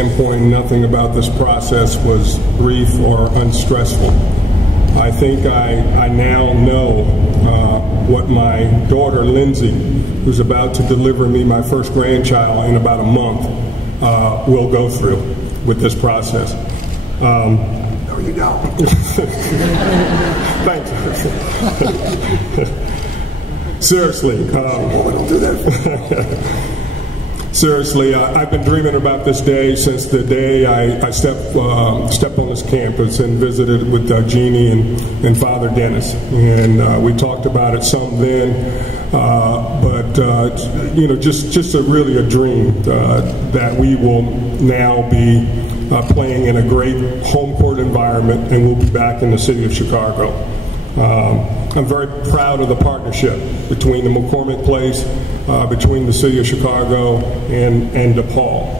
standpoint, nothing about this process was brief or unstressful. I think I now know what my daughter, Lindsay, who's about to deliver me my first grandchild in about a month, will go through with this process. No, you don't. Thank you. Seriously. Don't do that. Seriously, I've been dreaming about this day since the day I stepped on this campus and visited with Jeannie and Father Dennis, and we talked about it some then. But you know, just really a dream that we will now be playing in a great home court environment, and we'll be back in the city of Chicago. I'm very proud of the partnership between the McCormick Place, between the city of Chicago and DePaul.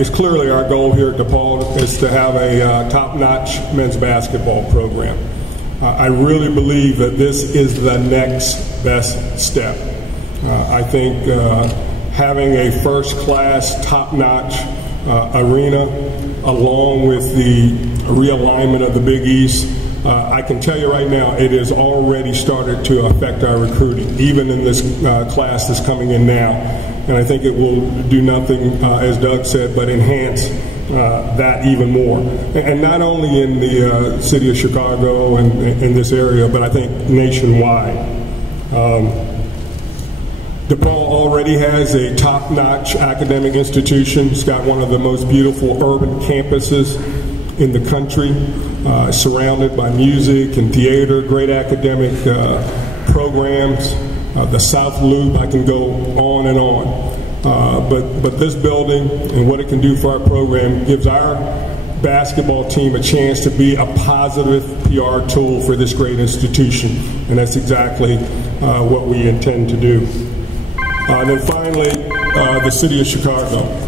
It's clearly our goal here at DePaul is to have a top-notch men's basketball program. I really believe that this is the next best step. I think having a first-class, top-notch arena, along with the realignment of the Big East, I can tell you right now, it has already started to affect our recruiting, even in this class that's coming in now. And I think it will do nothing, as Doug said, but enhance that even more. And not only in the city of Chicago and in this area, but I think nationwide. DePaul already has a top-notch academic institution. It's got one of the most beautiful urban campuses in the country, surrounded by music and theater, great academic programs, the South Loop. I can go on and on. But this building and what it can do for our program gives our basketball team a chance to be a positive PR tool for this great institution, and that's exactly what we intend to do. And then finally, the city of Chicago.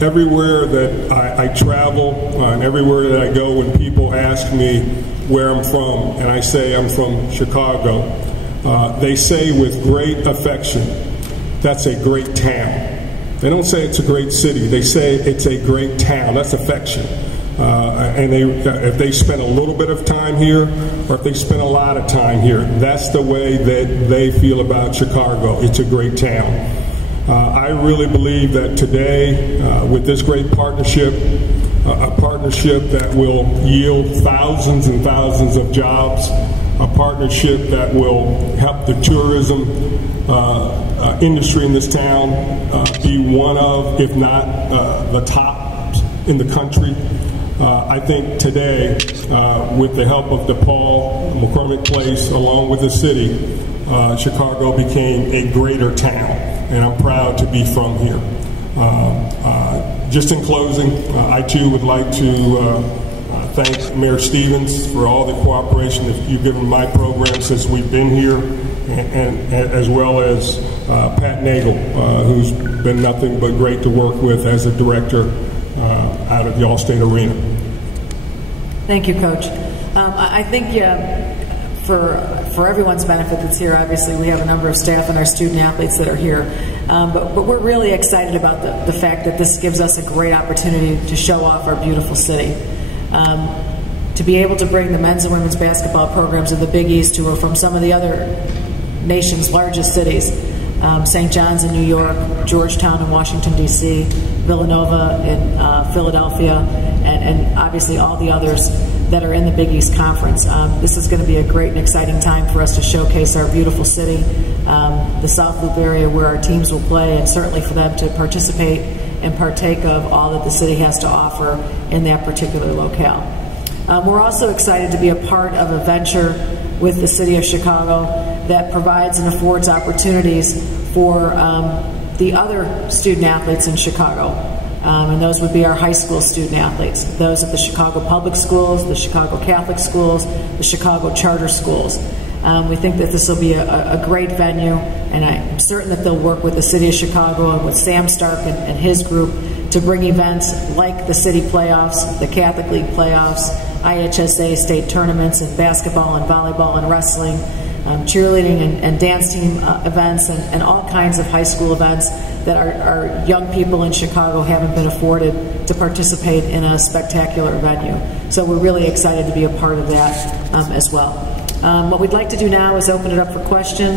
Everywhere that I travel and everywhere that I go, when people ask me where I'm from and I say I'm from Chicago, they say with great affection, that's a great town. They don't say it's a great city. They say it's a great town. That's affection. And if they spend a little bit of time here or if they spend a lot of time here, that's the way that they feel about Chicago. It's a great town. I really believe that today, with this great partnership, a partnership that will yield thousands and thousands of jobs, a partnership that will help the tourism industry in this town be one of, if not the top in the country. I think today, with the help of DePaul, McCormick Place, along with the city, Chicago became a greater town. And I'm proud to be from here. Just in closing, I too would like to thank Mayor Stevens for all the cooperation that you've given my program since we've been here, and as well as Pat Nagel, who's been nothing but great to work with as a director out of the All-State Arena. Thank you, Coach. I think for everyone's benefit that's here, obviously we have a number of staff and our student athletes that are here, but we're really excited about the fact that this gives us a great opportunity to show off our beautiful city. To be able to bring the men's and women's basketball programs of the Big East, who are from some of the other nation's largest cities, St. John's in New York, Georgetown in Washington, D.C., Villanova in Philadelphia, and obviously all the others that are in the Big East Conference. This is going to be a great and exciting time for us to showcase our beautiful city, the South Loop area where our teams will play, and certainly for them to participate and partake of all that the city has to offer in that particular locale. We're also excited to be a part of a venture with the city of Chicago that provides and affords opportunities for the other student athletes in Chicago. And those would be our high school student athletes, those at the Chicago Public Schools, the Chicago Catholic Schools, the Chicago Charter Schools. We think that this will be a great venue, and I'm certain that they'll work with the City of Chicago and with Sam Stark and his group to bring events like the city playoffs, the Catholic League playoffs, IHSA state tournaments in basketball and volleyball and wrestling, cheerleading and dance team events, and all kinds of high school events that our young people in Chicago haven't been afforded to participate in a spectacular venue. So we're really excited to be a part of that as well. What we'd like to do now is open it up for questions.